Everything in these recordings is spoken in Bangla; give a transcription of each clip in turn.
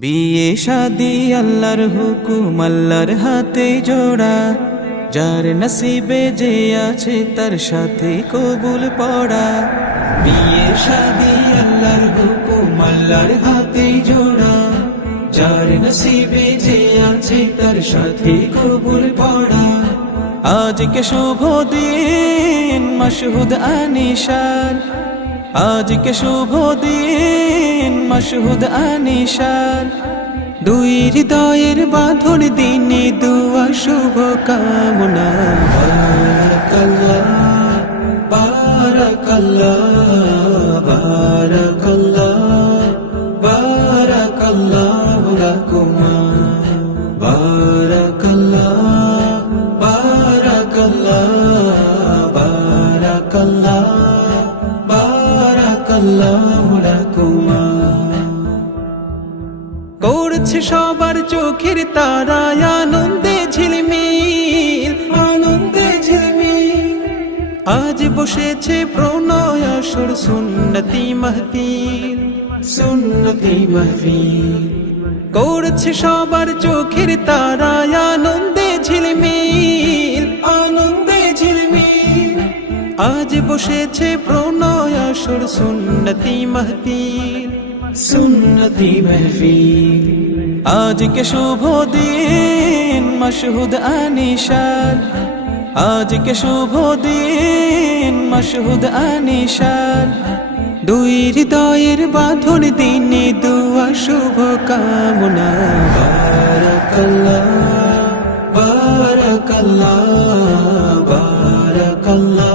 বিয়ে, শাদি, আল্লাহর হুকুম, আল্লাহর হাতে জোড়া। যার নসিবে যে আছে তার সাথে কবুল পড়া। বিয়ে, শাদি, আল্লাহর হুকুম, আল্লাহর হাতে জোড়া। যার নসিবে যে আছে তার সাথে কবুল পড়া। আজকে শুভ দিন মশহুদ আনিশার আজকে শুভ দিন, মশহুদ আনিশার দুই হৃদয়ের বাঁধন দিনে দুয়া শুভ কামনা। বারাকাল্লাহ বারাকাল্লাহ বারাকাল্লাহ বারাকাল্লাহ। লাকুমা। করছে সবার চোখের তারায় আনন্দে ঝিলমিল আনন্দে ঝিলমিল। আজ বসেছে প্রণয় আসর, সুন্নতি মাহফিল সুন্নতি মাহফিল। করছে সবার চোখের তারায় আনন্দে ঝিলমিল। আজ বসেছে প্রণয় আসর, সুন্নতি মাহফিল সুন্নতি মাহফিল। আজকে শুভ দিন, মশহুদ আনিশার। আজকে শুভ দিন, মশহুদ আনিশার। দুই হৃদয়ের বাঁধন দিনে দুয়া শুভ কামনা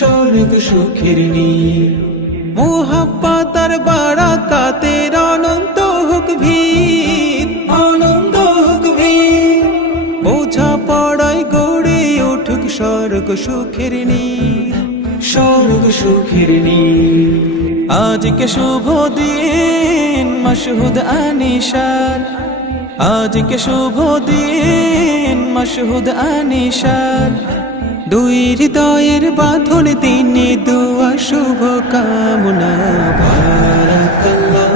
স্বর্গ সুখের নীল। মুহাব্বাতার বারাকাতের অনন্ত হুক ভিত, অনন্ত হুক ভিত। বোঝা পড়াই গড়ে উঠুক স্বর্গ সুখের নীল, স্বর্গ সুখের আজকে শুভ দিন, মশহুদ আনিশার আজকে শুভ দিন, মশহুদ আনিশার দুই হৃদয়ের বাঁধন দিনে দুয়া শুভ কামনা বারাকাল্লাহ।